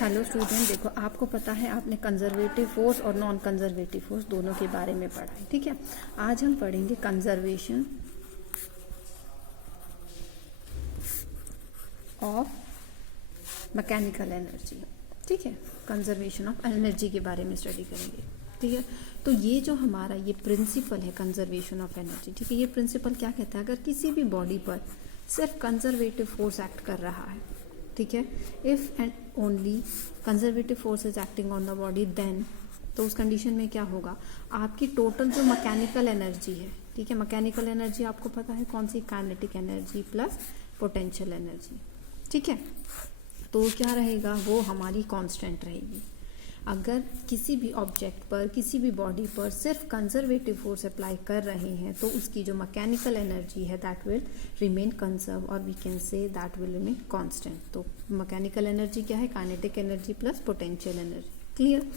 Hello student, देखो आपको पता है आपने कंजर्वेटिव फोर्स और नॉन कंजर्वेटिव फोर्स दोनों के बारे में पढ़ा है। ठीक है, आज हम पढ़ेंगे कंजर्वेशन ऑफ मैकेनिकल एनर्जी। ठीक है, कंजर्वेशन ऑफ एनर्जी के बारे में स्टडी करेंगे। ठीक है, तो ये जो हमारा ये प्रिंसिपल है कंजर्वेशन ऑफ एनर्जी, ठीक है, ये प्रिंसिपल क्या कहता है, अगर किसी भी बॉडी पर सिर्फ कंजर्वेटिव फोर्स एक्ट कर रहा है, ठीक है, if and only conservative force is acting on the body then, तो उस कंडीशन में क्या होगा, आपकी टोटल जो मैकेनिकल एनर्जी है, ठीक है, मैकेनिकल एनर्जी आपको पता है कौन सी, kinetic energy plus potential energy. ठीक है, तो क्या रहेगा, वो हमारी कांस्टेंट रहेगी। अगर किसी भी ऑब्जेक्ट पर, किसी भी बॉडी पर सिर्फ कंजर्वेटिव फोर्स अप्लाई कर रहे हैं तो उसकी जो मैकेनिकल एनर्जी है दैट विल रिमेन कंजर्व, और we can say that will remain constant. तो मैकेनिकल एनर्जी क्या है, kinetic energy plus potential energy. Clear.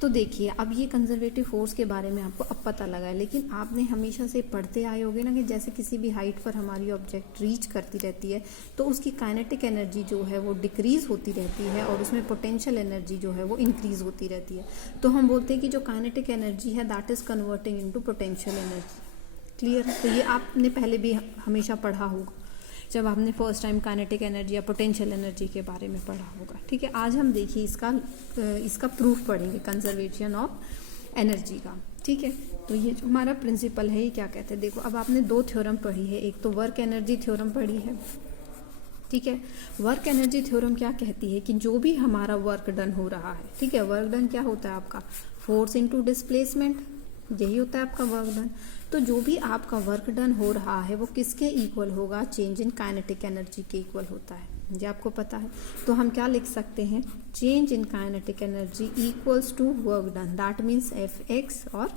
तो देखिए अब ये कंजर्वेटिव फोर्स के बारे में आपको अब पता लगा है, लेकिन आपने हमेशा से पढ़ते आए होंगे ना कि जैसे किसी भी हाइट पर हमारी ऑब्जेक्ट रीच करती रहती है तो उसकी काइनेटिक एनर्जी जो है वो डिक्रीज होती रहती है और उसमें पोटेंशियल एनर्जी जो है वो इंक्रीज होती रहती है। तो हम बोलते हैं कि जो काइनेटिक एनर्जी है that is converting into potential energy. Clear. तो ये आपने पहले भी हमेशा पढ़ा होगा जब आपने फर्स्ट टाइम काइनेटिक एनर्जी या पोटेंशियल एनर्जी के बारे में पढ़ा होगा। ठीक है, आज हम देखिए इसका प्रूफ पढ़ेंगे कंजर्वेशन ऑफ एनर्जी का। ठीक है, तो ये जो हमारा प्रिंसिपल है ये क्या कहते हैं, देखो अब आपने दो थ्योरम पढ़ी है, एक तो वर्क एनर्जी थ्योरम पढ़ी है। ठीक है, वर्क एनर्जी थ्योरम क्या कहती है कि जो भी हमारा वर्क डन हो रहा है, ठीक है, वर्क डन क्या होता है आपका, फोर्स इनटू डिस्प्लेसमेंट, यही होता है आपका वर्क डन। तो जो भी आपका वर्क डन हो रहा है वो किसके इक्वल होगा, चेंज इन काइनेटिक एनर्जी के इक्वल होता है, ये आपको पता है। तो हम क्या लिख सकते हैं, change in kinetic energy equals to work done, that means F x और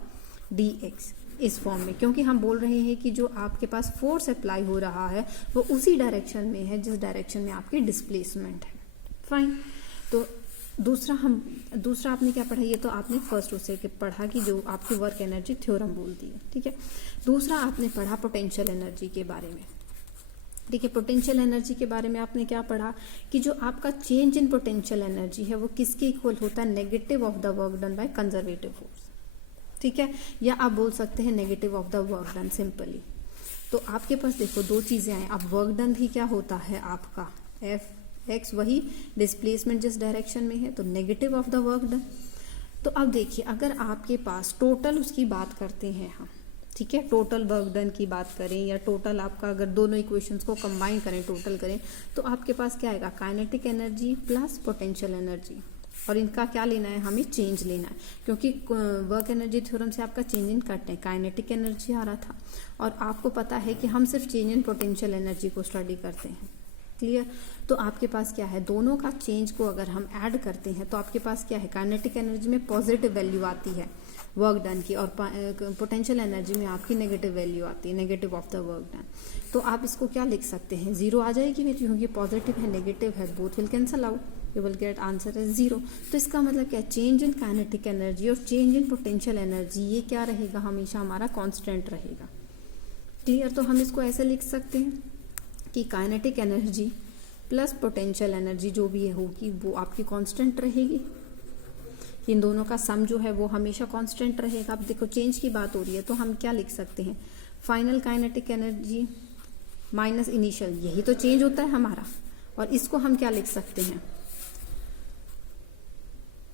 डी एक्स, इस फॉर्म में, क्योंकि हम बोल रहे हैं कि जो आपके पास फोर्स अप्लाई हो रहा है वो उसी डायरेक्शन में है जिस डायरेक्शन में आपकी डिस्प्लेसमेंट है। फाइन। तो दूसरा आपने क्या पढ़ा, ये तो आपने फर्स्ट उससे पढ़ा कि जो आपकी वर्क एनर्जी थ्योरम बोलती है। ठीक है, दूसरा आपने पढ़ा पोटेंशियल एनर्जी के बारे में। ठीक है, पोटेंशियल एनर्जी के बारे में आपने क्या पढ़ा कि जो आपका चेंज इन पोटेंशियल एनर्जी है वो किसके इक्वल होता है, negative of the work done by conservative force. ठीक है, या आप बोल सकते हैं negative of the work done simply. तो आपके पास देखो दो चीजें आए, अब वर्क डन भी क्या होता है आपका एफ एक्स, वही डिस्प्लेसमेंट जिस डायरेक्शन में है, तो negative of the work done. तो अब देखिए अगर आपके पास टोटल उसकी बात करते हैं हम, ठीक है, टोटल वर्क डन की बात करें या टोटल आपका अगर दोनों इक्वेशंस को कंबाइन करें, टोटल करें, तो आपके पास क्या आएगा, kinetic energy plus potential energy, और इनका क्या लेना है, हमें चेंज लेना है, क्योंकि वर्क एनर्जी थ्योरम से आपका चेंज इन करते हैं, काइनेटिक एनर्जी आ रहा था और आपको पता है कि हम सिर्फ चेंज इन पोटेंशियल एनर्जी को स्टडी करते हैं। क्लियर। तो आपके पास क्या है, दोनों का चेंज को अगर हम ऐड करते हैं तो आपके पास क्या है, काइनेटिक एनर्जी में पॉजिटिव वैल्यू आती है वर्क डन की और पोटेंशियल एनर्जी में आपकी नेगेटिव वैल्यू आती है, negative of the work done. तो आप इसको क्या लिख सकते हैं, जीरो आ जाएगी, क्योंकि पॉजिटिव है नेगेटिव है, both will cancel out, you will get answer is zero. तो इसका मतलब क्या, चेंज इन काइनेटिक एनर्जी और चेंज इन पोटेंशियल एनर्जी ये क्या रहेगा, हमेशा हमारा कॉन्स्टेंट रहेगा। क्लियर। तो हम इसको ऐसे लिख सकते हैं कि kinetic energy plus potential energy जो भी होगी वो आपकी कांस्टेंट रहेगी, इन दोनों का सम जो है वो हमेशा कांस्टेंट रहेगा। अब देखो चेंज की बात हो रही है तो हम क्या लिख सकते हैं, final kinetic energy minus initial, यही तो चेंज होता है हमारा, और इसको हम क्या लिख सकते हैं,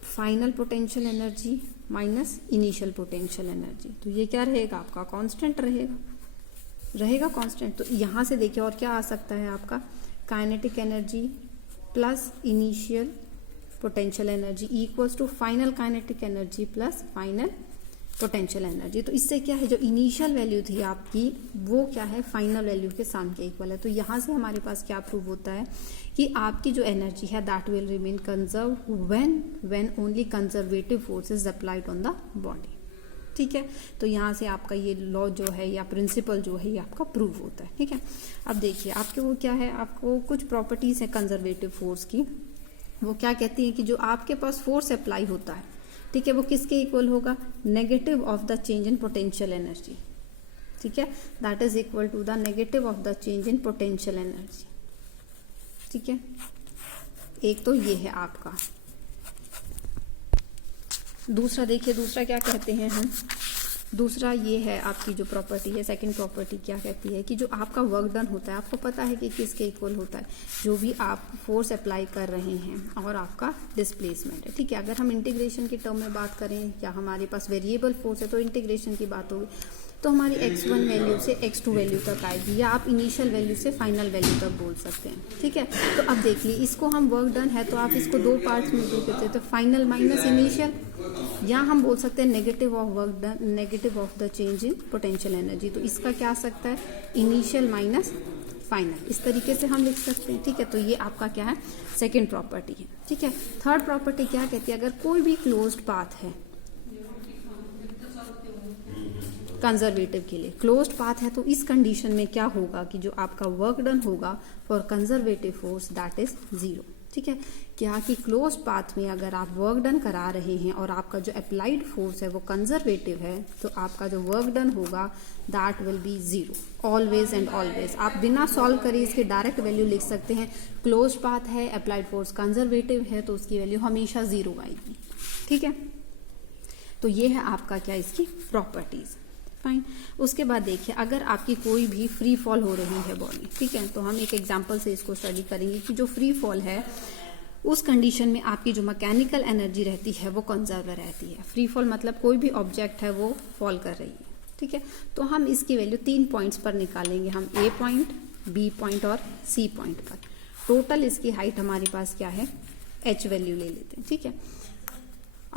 final potential energy minus initial potential energy. तो ये क्या रहेगा, आपका कांस्टेंट रहेगा कांस्टेंट। तो यहाँ से देखिए और क्या आ सकता है आपका, kinetic energy plus initial potential energy equals to final kinetic energy plus final potential energy. तो इससे क्या है, जो इनिशियल वैल्यू थी आपकी वो क्या है, फाइनल वैल्यू के सम के इक्वल है। तो यहाँ से हमारे पास क्या प्रूव होता है कि आपकी जो एनर्जी है that will remain conserve when only conservative force is applied on the body. ठीक है, तो यहाँ से आपका ये लॉ जो है या प्रिंसिपल जो है ये आपका प्रूव होता है। ठीक है, अब देखिए आपके वो क्या है, आपको कुछ प्रॉपर्टीज है कंजर्वेटिव फोर्स की, वो क्या कहती है कि जो आपके पास फोर्स अप्लाई होता है, ठीक है, वो किसके इक्वल होगा, negative of the change in potential energy. ठीक है, that is equal to the negative of the change in potential energy. ठीक है, एक तो ये है आपका दूसरा देखिए, दूसरा क्या कहते हैं हम, दूसरा ये है आपकी जो प्रॉपर्टी है, सेकंड प्रॉपर्टी क्या कहती है कि जो आपका वर्क डन होता है, आपको पता है कि किसके इक्वल होता है, जो भी आप फोर्स अप्लाई कर रहे हैं और आपका डिस्प्लेसमेंट है। ठीक है, अगर हम इंटीग्रेशन के टर्म में बात करें या हमारे पास वेरिएबल फोर्स है तो इंटीग्रेशन की बात होगी, तो हमारी x1 वैल्यू से x2 वैल्यू तक आएगी, या आप इनिशियल वैल्यू से फाइनल वैल्यू तक बोल सकते हैं। ठीक है, तो अब देख लीजिए, इसको हम वर्क डन है तो आप इसको दो पार्ट्स में ब्रेक करते हैं, तो फाइनल माइनस इनिशियल, या हम बोल सकते हैं negative of work done, negative of the change in potential energy. तो इसका क्या आ सकता है, इनिशियल माइनस फाइनल, इस तरीके से हम लिख सकते हैं। ठीक है, तो ये आपका क्या है, सेकेंड प्रॉपर्टी है। ठीक है, थर्ड प्रॉपर्टी क्या कहती है, अगर कोई भी क्लोज्ड पाथ है कंजर्वेटिव के लिए, क्लोज्ड पाथ है, तो इस कंडीशन में क्या होगा कि जो आपका वर्क डन होगा for conservative force that is 0। ठीक है, क्या कि क्लोज्ड पाथ में अगर आप वर्क डन करा रहे हैं और आपका जो अप्लाइड फोर्स है वो कंजर्वेटिव है, तो आपका जो वर्क डन होगा that will be 0 always and always. आप बिना सॉल्व करे इसके डायरेक्ट वैल्यू लिख सकते हैं, क्लोज्ड पाथ है, अप्लाइड फोर्स कंजर्वेटिव है, तो उसकी वैल्यू हमेशा 0 आएगी। ठीक है, तो ये है आपका क्या, इसकी प्रॉपर्टीज। फाइन, उसके बाद देखिए, अगर आपकी कोई भी फ्री फॉल हो रही है बॉडी, ठीक है, तो हम एक एग्जांपल से इसको स्टडी करेंगे कि जो फ्री फॉल है उस कंडीशन में आपकी जो मैकेनिकल एनर्जी रहती है वो कंजर्व रहती है। फ्री फॉल मतलब कोई भी ऑब्जेक्ट है वो फॉल कर रही है। ठीक है, तो हम इसकी वैल्यू 3 पॉइंट्स पर निकालेंगे, हम ए पॉइंट, बी पॉइंट और सी पॉइंट पर। टोटल इसकी हाइट हमारे पास क्या है, एच वैल्यू ले लेते हैं। ठीक है,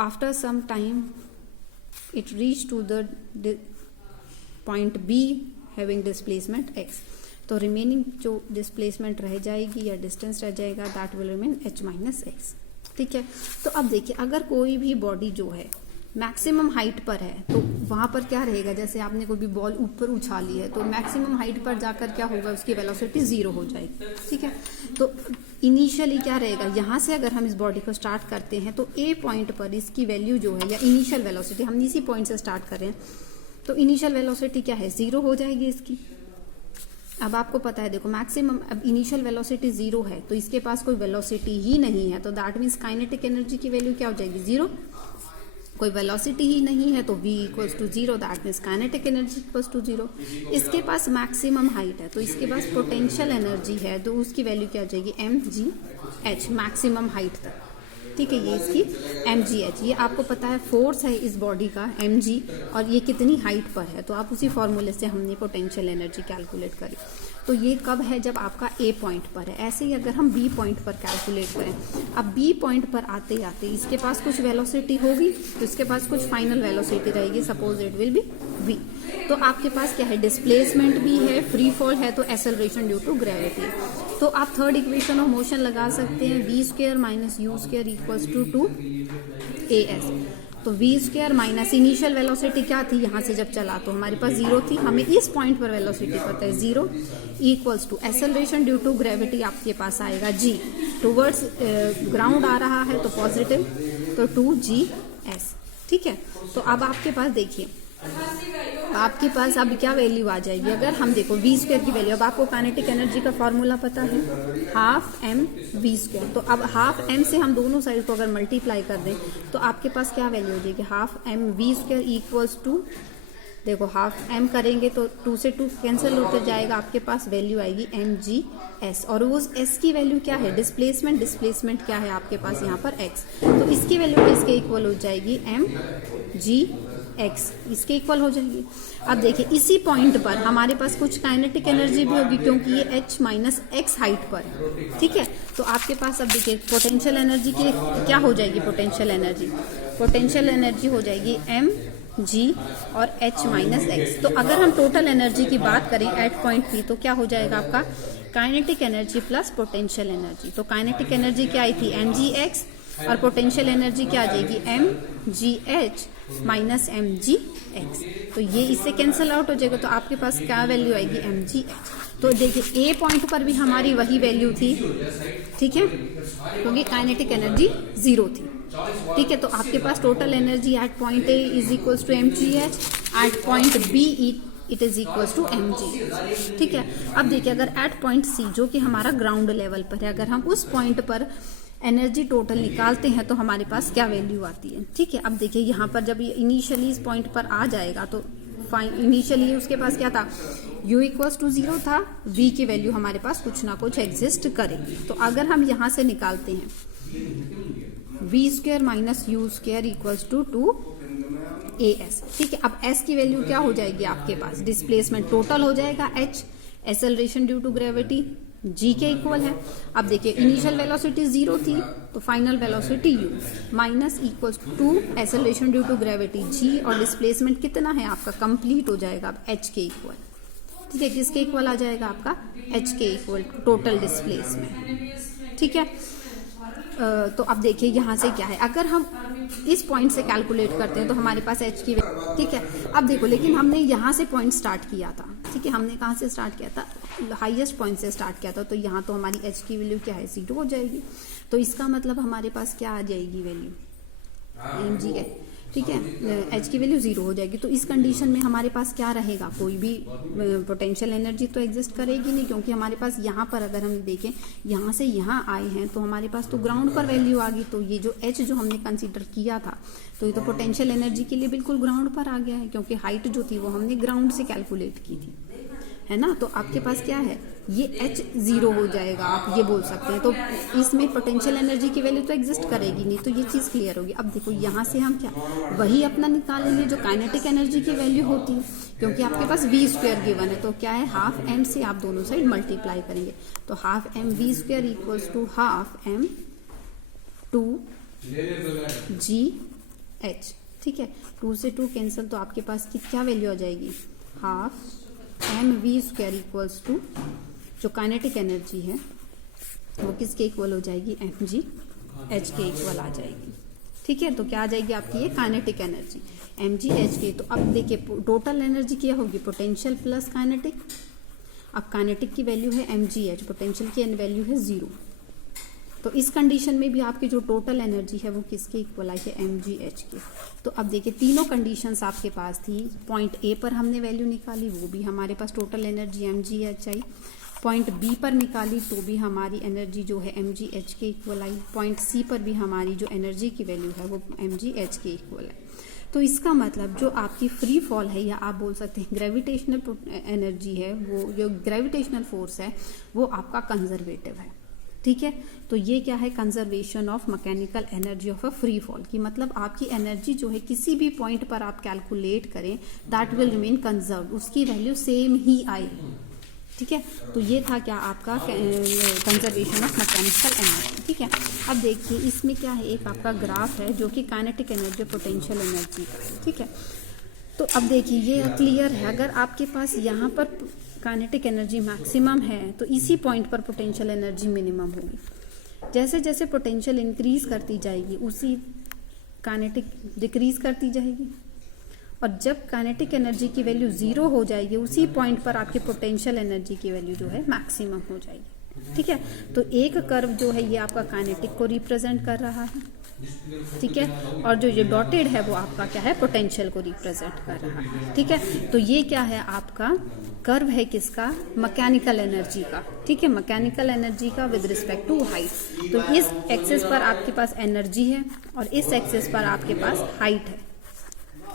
after some time it reach to the point B having displacement x, तो रिमेनिंग जो डिस्प्लेसमेंट रह जाएगी या डिस्टेंस रह जाएगा that will remain h minus x. ठीक है, तो अब देखिए, अगर कोई भी बॉडी जो है मैक्सिमम हाइट पर है तो वहां पर क्या रहेगा, जैसे आपने कोई भी बॉल ऊपर उछाली है तो मैक्सिमम हाइट पर जाकर क्या होगा, उसकी वेलोसिटी 0 हो जाएगी। ठीक है, तो इनिशियली क्या रहेगा, यहाँ से अगर हम इस बॉडी को स्टार्ट करते हैं तो ए पॉइंट पर इसकी वैल्यू जो है, या इनिशियल वेलोसिटी, हम इसी पॉइंट से स्टार्ट कर रहे हैं, तो इनिशियल वेलोसिटी क्या है, 0 हो जाएगी इसकी। अब आपको पता है, देखो मैक्सिमम, अब इनिशियल वेलोसिटी 0 है तो इसके पास कोई वेलोसिटी ही नहीं है, तो दैट मीन्स काइनेटिक एनर्जी की वैल्यू क्या हो जाएगी, 0। कोई वेलोसिटी ही नहीं है तो v equals to 0, that means kinetic energy equals to 0। इसके पास मैक्सिमम हाइट है तो इसके पास पोटेंशियल एनर्जी है, तो उसकी वैल्यू क्या हो जाएगी, mgh, मैक्सिमम हाइट तक। ठीक है, ये इसकी mgh, ये आपको पता है फोर्स है इस बॉडी का mg, और ये कितनी हाइट पर है, तो आप उसी फॉर्मूले से हमने पोटेंशियल एनर्जी कैलकुलेट करी। तो ये कब है, जब आपका ए पॉइंट पर है। ऐसे ही अगर हम बी पॉइंट पर कैलकुलेट करें, अब बी पॉइंट पर आते आते इसके पास कुछ वेलोसिटी होगी, तो इसके पास कुछ फाइनल वेलोसिटी रहेगी, suppose it will be v। तो आपके पास क्या है, डिस्प्लेसमेंट भी है, फ्री फॉल है, तो एक्सेलरेशन ड्यू टू ग्रेविटी। तो आप थर्ड इक्वेशन ऑफ मोशन लगा सकते हैं, v square minus u square equals to as। तो v square minus initial velocity क्या थी, यहाँ से जब चला तो हमारे पास 0 थी, हमें इस पॉइंट पर वेलोसिटी पता है 0, equals to acceleration due to gravity आपके पास आएगा g, टूवर्ड्स ग्राउंड आ रहा है तो पॉजिटिव, तो 2gs। ठीक है, तो अब आपके पास देखिए, आपके पास अब क्या वैल्यू आ जाएगी, अगर हम देखो v स्क्वायर की वैल्यू, अब आपको काइनेटिक एनर्जी का फॉर्मूला पता है, हाफ m v स्क्वायर। तो अब हाफ m से हम दोनों साइड को अगर मल्टीप्लाई कर दें तो आपके पास क्या वैल्यू हो जाएगी, half m v square equals to, देखो हाफ m करेंगे तो 2 से 2 कैंसिल होते जाएगा, आपके पास वैल्यू आएगी mgs, और उस s की वैल्यू क्या है, डिस्प्लेसमेंट, डिस्प्लेसमेंट क्या है आपके पास यहाँ पर x, तो इसकी वैल्यू इसके इक्वल हो जाएगी mgx, इसके इक्वल हो जाएगी। अब देखिए, इसी पॉइंट पर हमारे पास कुछ काइनेटिक एनर्जी भी होगी क्योंकि ये h माइनस एक्स हाइट पर है। ठीक है, तो आपके पास अब देखिए पोटेंशियल एनर्जी की क्या हो जाएगी, पोटेंशियल एनर्जी हो जाएगी m g और h माइनस एक्स। तो अगर हम टोटल एनर्जी की बात करें एट पॉइंट P, तो क्या हो जाएगा आपका, kinetic energy plus potential energy. तो काइनेटिक एनर्जी क्या आई थी, mgx, और पोटेंशियल एनर्जी क्या आ जाएगी, mgh माइनस mgx। तो ये इससे कैंसिल आउट हो जाएगा, तो आपके पास क्या वैल्यू आएगी, mgh। तो देखिए, ए पॉइंट पर भी हमारी वही वैल्यू थी, ठीक है, क्योंकि काइनेटिक एनर्जी 0 थी। ठीक है, तो आपके पास total energy at point A is equals to mgh, at point B it is equals to mg। ठीक है, अब देखिए, अगर एट पॉइंट सी जो कि हमारा ग्राउंड लेवल पर है, अगर हम उस पॉइंट पर एनर्जी टोटल निकालते हैं तो हमारे पास क्या वैल्यू आती है। ठीक है, अब देखिए यहाँ पर जब ये इनिशियली इस पॉइंट पर आ जाएगा तो इनिशियली उसके पास क्या था, u इक्वल्स टू 0 था, v की वैल्यू हमारे पास कुछ ना कुछ एग्जिस्ट करेगी। तो अगर हम यहाँ से निकालते हैं v square minus u square equals to 2as। ठीक है, अब s की वैल्यू क्या हो जाएगी आपके पास, डिस्प्लेसमेंट टोटल हो जाएगा h, acceleration due to gravity g के इक्वल है। अब देखिए इनिशियल वेलोसिटी 0 थी तो final velocity u minus equals to acceleration due to gravity g, और डिस्प्लेसमेंट कितना है आपका, कंप्लीट हो जाएगा अब h के इक्वल। ठीक है, किसके इक्वल आ जाएगा आपका, h के इक्वल टोटल डिस्प्लेसमेंट। ठीक है, तो अब देखिए यहाँ से क्या है, अगर हम इस पॉइंट से कैलकुलेट करते हैं तो हमारे पास h की, ठीक है। अब देखो लेकिन हमने यहाँ से पॉइंट स्टार्ट किया था। ठीक है, हमने कहाँ से स्टार्ट किया था, हाईएस्ट पॉइंट से स्टार्ट किया था, तो यहाँ तो हमारी h की वैल्यू क्या है, 0 हो जाएगी। तो इसका मतलब हमारे पास क्या आ जाएगी वैल्यू, mg है। ठीक है, h की वैल्यू 0 हो जाएगी। तो इस कंडीशन में हमारे पास क्या रहेगा, कोई भी पोटेंशियल एनर्जी तो एग्जिस्ट करेगी नहीं, क्योंकि हमारे पास यहाँ पर अगर हम देखें यहाँ से यहाँ आए हैं तो हमारे पास तो ग्राउंड पर वैल्यू आ गई। तो ये जो h जो हमने कंसीडर किया था तो ये तो पोटेंशियल एनर्जी के लिए बिल्कुल ग्राउंड पर आ गया है, क्योंकि हाइट जो थी वो हमने ग्राउंड से कैलकुलेट की थी, है ना। तो आपके पास क्या है, ये h 0 हो जाएगा, आप ये बोल सकते हैं। तो इसमें पोटेंशियल एनर्जी की वैल्यू तो एग्जिस्ट करेगी नहीं, तो ये चीज़ क्लियर होगी। अब देखो यहाँ से हम क्या वही अपना निकालेंगे जो काइनेटिक एनर्जी की वैल्यू होती है, क्योंकि आपके पास v स्क्वायर गिवन है। तो क्या है, हाफ m से आप दोनों साइड मल्टीप्लाई करेंगे, तो half m v square equals to half m 2gh। ठीक है, 2 से 2 कैंसिल, तो आपके पास की क्या वैल्यू आ जाएगी, half m v square equals to जो काइनेटिक एनर्जी है वो किसके इक्वल हो जाएगी, एम जी एच के इक्वल आ जाएगी। ठीक है, तो क्या आ जाएगी आपकी ये kinetic energy M G H के। तो अब देखिए टोटल एनर्जी क्या होगी, पोटेंशियल प्लस काइनेटिक। अब काइनेटिक की वैल्यू है एम जी एच, पोटेंशियल की वैल्यू है 0। तो इस कंडीशन में भी आपकी जो टोटल एनर्जी है वो किसके इक्वल आई है, एम जी एच के। तो अब देखिए तीनों कंडीशंस आपके पास थी। पॉइंट ए पर हमने वैल्यू निकाली, वो भी हमारे पास total energy M G H आई। पॉइंट बी पर निकाली तो भी हमारी एनर्जी जो है एम जी एच के इक्वल आई। पॉइंट सी पर भी हमारी जो एनर्जी की वैल्यू है वो एम जी एच के इक्वल है। तो इसका मतलब जो आपकी फ्री फॉल है, या आप बोल सकते हैं ग्रेविटेशनल एनर्जी है, वो जो ग्रेविटेशनल फोर्स है वो आपका कंजर्वेटिव है। ठीक है, तो ये क्या है, conservation of mechanical energy of a free fall की मतलब आपकी एनर्जी जो है किसी भी पॉइंट पर आप कैलकुलेट करें दैट विल रिमेन कंजर्व, उसकी वैल्यू सेम ही आएगी। ठीक है, तो ये था क्या आपका कंजर्वेशन ऑफ मैकेनिकल एनर्जी। ठीक है, अब देखिए इसमें क्या है, एक आपका ग्राफ है जो कि काइनेटिक एनर्जी पोटेंशियल एनर्जी का है। ठीक है, तो अब देखिए ये क्लियर है, अगर आपके पास यहाँ पर काइनेटिक एनर्जी मैक्सिमम है तो इसी पॉइंट पर पोटेंशियल एनर्जी मिनिमम होगी। जैसे जैसे पोटेंशियल इंक्रीज करती जाएगी उसी काइनेटिक डिक्रीज करती जाएगी, और जब काइनेटिक एनर्जी की वैल्यू 0 हो जाएगी उसी पॉइंट पर आपकी पोटेंशियल एनर्जी की वैल्यू जो है मैक्सिमम हो जाएगी। ठीक है, तो एक कर्व जो है ये आपका काइनेटिक को रिप्रेजेंट कर रहा है। ठीक है, और जो ये डॉटेड है वो आपका क्या है, पोटेंशियल को रिप्रेजेंट कर रहा है। ठीक है, तो ये क्या है आपका कर्व है किसका, मैकेनिकल एनर्जी का। ठीक है, मैकेनिकल एनर्जी का विद रिस्पेक्ट टू हाइट। तो इस एक्सिस पर आपके पास एनर्जी है और इस एक्सिस पर आपके पास हाइट है।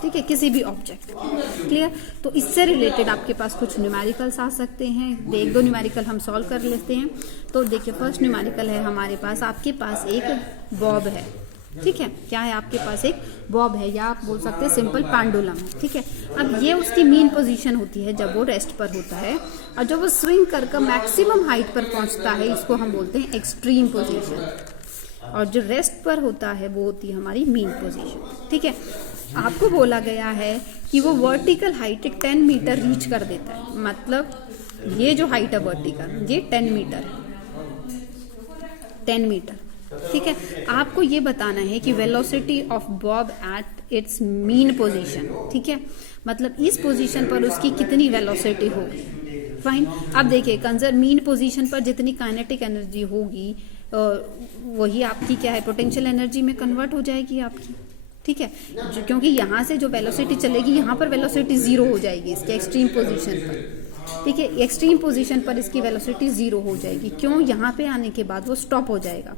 ठीक है, किसी भी ऑब्जेक्ट। क्लियर, तो इससे रिलेटेड आपके पास कुछ न्यूमेरिकल्स आ सकते हैं। एक दो न्यूमेरिकल हम सॉल्व कर लेते हैं। तो देखिए फर्स्ट न्यूमेरिकल है हमारे पास, आपके पास एक बॉब है। ठीक है, क्या है आपके पास, एक बॉब है, या आप बोल सकते हैं सिंपल पेंडुलम है। ठीक है, अब ये उसकी मीन पोजीशन होती है जब वो रेस्ट पर होता है, और जब वो स्विंग कर मैक्सिमम हाइट पर पहुंचता है इसको हम बोलते हैं एक्सट्रीम पोजीशन, और जो रेस्ट पर होता है वो होती है हमारी मीन पोजीशन। ठीक है, आपको बोला गया है कि वो वर्टिकल हाइट 10 मीटर रीच कर देता है, मतलब ये जो हाइट है वर्टिकल ये 10 मीटर है, 10 मीटर। ठीक है, आपको ये बताना है कि velocity of Bob at its mean position. ठीक है, मतलब इस पोजीशन पर उसकी कितनी वेलोसिटी होगी। फाइन, अब देखिए मीन पोजीशन पर जितनी काइनेटिक एनर्जी होगी वही आपकी क्या है, पोटेंशियल एनर्जी में कन्वर्ट हो जाएगी आपकी। ठीक है, क्योंकि यहाँ से जो वेलोसिटी चलेगी यहाँ पर वेलोसिटी 0 हो जाएगी इसके एक्सट्रीम पोजीशन पर। ठीक है। एक्सट्रीम पोजीशन पर इसकी वेलोसिटी 0 हो जाएगी। क्यों? यहाँ पे आने के बाद वो स्टॉप हो जाएगा।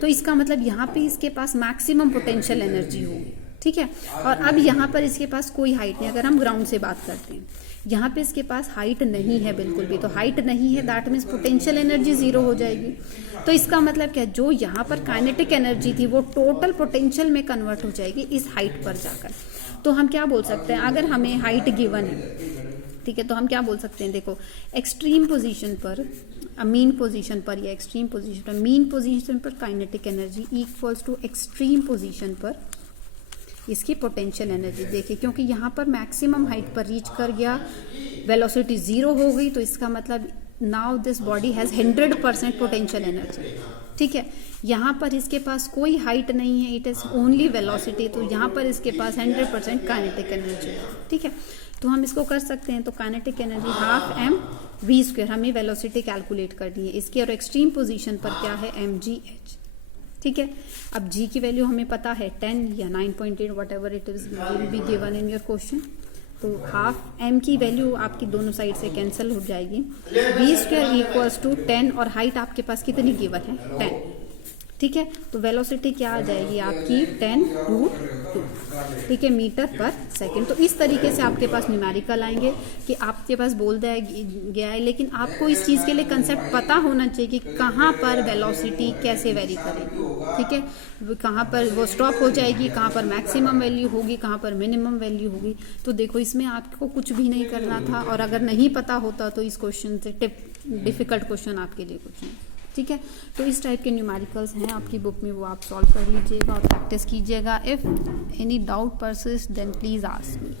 तो इसका मतलब यहाँ पे इसके पास मैक्सिमम पोटेंशियल एनर्जी होगी, ठीक है। और अब यहाँ पर इसके पास कोई हाइट नहीं, अगर हम ग्राउंड से बात करते हैं, यहाँ पे इसके पास हाइट नहीं है बिल्कुल भी, तो हाइट नहीं है दैट मीन्स पोटेंशियल एनर्जी 0 हो जाएगी। तो इसका मतलब क्या, जो यहाँ पर काइनेटिक एनर्जी थी वो टोटल पोटेंशियल में कन्वर्ट हो जाएगी इस हाइट पर जाकर। तो हम क्या बोल सकते हैं, अगर हमें हाइट गिवन है, ठीक है, तो हम क्या बोल सकते हैं, देखो एक्सट्रीम पोजीशन पर, मीन पोजीशन पर या एक्सट्रीम पोजीशन पर, मीन पोजीशन पर kinetic energy equals to extreme position पर इसकी पोटेंशियल एनर्जी। देखिए क्योंकि यहाँ पर मैक्सिमम हाइट पर रीच कर गया, वेलोसिटी 0 हो गई, तो इसका मतलब now this body has 100% potential energy, ठीक है। यहाँ पर इसके पास कोई हाइट नहीं है, इट इज ओनली वेलोसिटी, तो यहाँ पर इसके पास 100% काइनेटिक एनर्जी है, ठीक है। तो हम इसको कर सकते हैं, तो काइनेटिक एनर्जी ½ mv², हमें वेलोसिटी कैलकुलेट करनी है इसकी, और एक्सट्रीम पोजीशन पर क्या है, mgh, ठीक है। अब g की वैल्यू हमें पता है 10 या 9.8 what ever it is will be given in your question. तो ½ m की वैल्यू आपकी दोनों साइड से कैंसिल हो जाएगी, v² इक्वल्स टू 10, और हाइट आपके पास कितनी गिवन है, 10, ठीक है। तो वेलोसिटी क्या आ जाएगी आपकी 10√2, ठीक है, मीटर पर सेकंड। तो इस तरीके से आपके पास न्यूमेरिकल आएंगे कि आपके पास बोल दिया गया है, लेकिन आपको इस चीज़ के लिए कंसेप्ट पता होना चाहिए कि कहाँ पर वेलोसिटी कैसे वेरी करेगी, ठीक है, कहाँ पर वो स्टॉप हो जाएगी, कहाँ पर मैक्सिमम वैल्यू होगी, कहाँ पर मिनिमम वैल्यू होगी। तो देखो इसमें आपको कुछ भी नहीं करना था, और अगर नहीं पता होता तो इस क्वेश्चन से डिफिकल्ट क्वेश्चन आपके लिए कुछ नहीं, ठीक है। तो इस टाइप के न्यूमेरिकल्स हैं आपकी बुक में, वो आप सॉल्व कर लीजिएगा और प्रैक्टिस कीजिएगा। If any doubt persist then please ask me.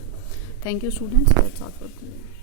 Thank you students, that's all for today.